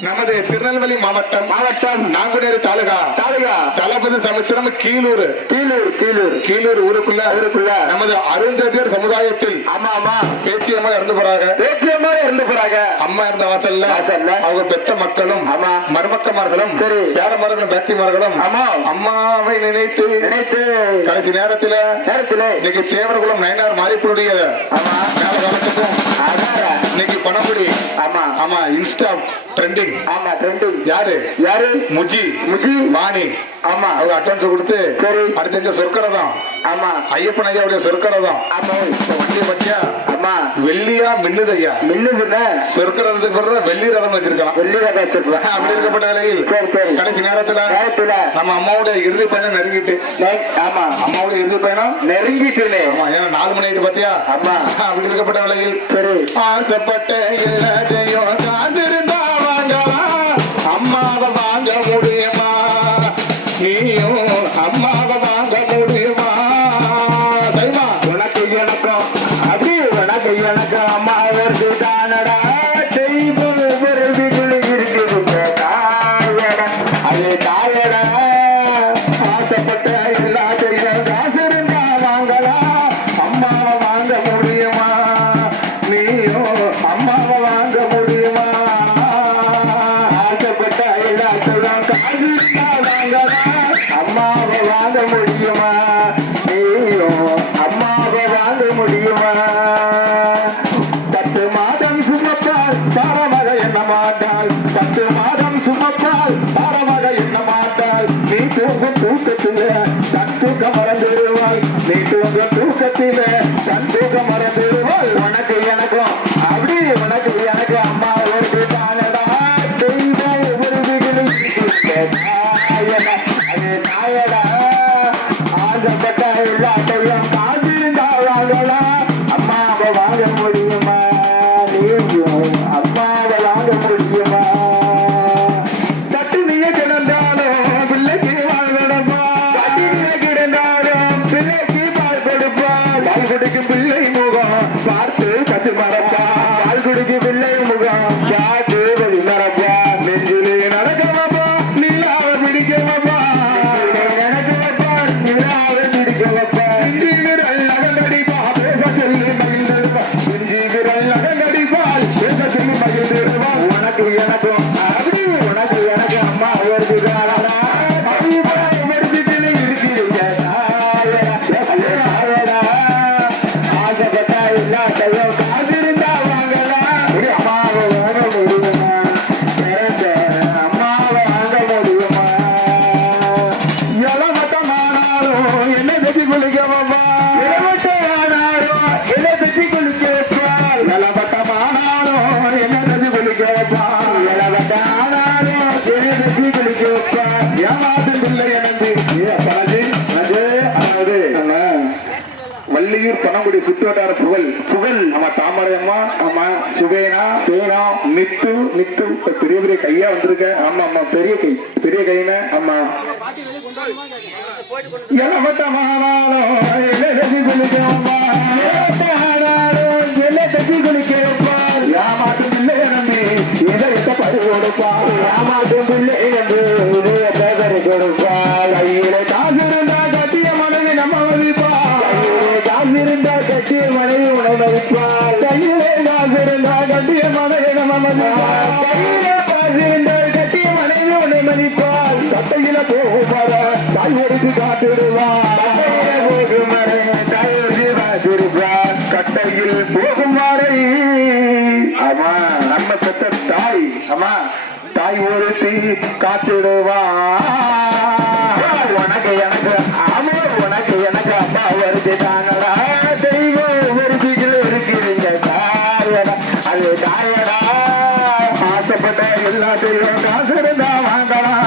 நமது திருநெல்வேலி மாவட்டம் மாவட்டம் நாங்குநேரி தாலுகா. தாலுகா. தளபதி சமுத்திரம் கீழூர் கீழூர் கீழூர் கீழூர் ஊருக்குள்ள. ஊருக்குள்ள. நமது அருந்ததியர் சமுதாயத்தில் ஆமா ஆமா. பேச்சியம்மா இறந்து போறாங்க. பேச்சியமா இருந்து போறாங்க. அம்மா இருந்த வாசல்ல. அவங்க பெத்த மக்களும் ஆமா. மருமக்கமார்களும் சரி. பேரமர்களும் பேத்திமார்களும் ஆமா. அம்மாவை நினைத்து நினைத்து கடைசி நேரத்துல நேரத்தில் இன்னைக்கு தேவரகுலம் நயனார் மேல காலத்துக்கும். இன்னைக்கு பணமுடி ஆமா. ஆமா இன்ஸ்டா ட்ரெண்டிங். ஆமா ட்ரெண்டிங் யாரு? யாரு? முஜி. முஜி. வாணி ஆமா. அவங்க அட்டன்ஸ் கொடுத்து சரி. அடுத்த சொற்கரதம் ஆமா. ஐயப்பன் ஐயாவுடைய சொற்கரதம் ஆமா. வண்டி பத்தியா? ஆமா. வெள்ளியா மின்னுது ஐயா மின்னுதுல சொற்கரத்துக்கு பிறகு வெள்ளி ரதம் வச்சிருக்கலாம். வெள்ளி ரகம் வச்சிருக்கலாம். அப்படி இருக்கப்பட்ட சரி கடைசி நேரத்துல நேரத்துல. நம்ம அம்மாவுடைய இறுதி பயணம் நெருங்கிட்டு. ஆமா. அம்மாவுடைய இறுதி பயணம்? நெருங்கிட்டுனே ஆமா ஏன்னா நாலு மணி ஆயிட்டு பாத்தியா? ஆமா. அப்படி இருக்கப்பட்ட வேளையில் சரி. ஆசைப்பட்ட எல்லாத்தையும் காசு வாங்க முடியுமா நீயும் அம்மாவை வாங்க முடியுமா பத்து மாதம் சுமப்பால் பாரமாக எண்ண மாட்டாள் பத்து மாதம் சுமப்பால் பாரமாக எண்ண மாட்டாள் நீ தூங்கும் தூக்கத்திலே தன் மறந்துடுவாள் நீ தூங்கும் வாங்க முடியுமா? நீயும் அம்மாவை முடியுமா தட்டுமைய கிடந்தாலும் பிள்ளைக்கு வாழ்வடப்பா தட்டுமைய கிடந்தாலும் பிள்ளைக்கு பால் கொடுப்பா பால் குடிக்கும் பிள்ளை வள்ளியூர் பனங்குடி சுற்றுவட்டார புகழ். புகழ் நம்ம தாமரை அம்மா ஆமா சுபேனா பேனா மித்து மித்து. பெரிய பெரிய கையா வந்திருக்க. ஆமா ஆமா பெரிய கை பெரிய கைன ஆமா இளவட்டமானாலும் எல்லை தட்டி குளிக்கவா இளவட்டமானாலும் எல்லை தட்டி குளிக்கவா ஏமாற்றும் பிள்ளை நம்பி கட்டையில் போகும் வரை ஆமா நம்ம பெற்ற தாய் ஆமா தாய் ஒருத்தி காத்திடுவா. இருந்தா வாங்கலாம்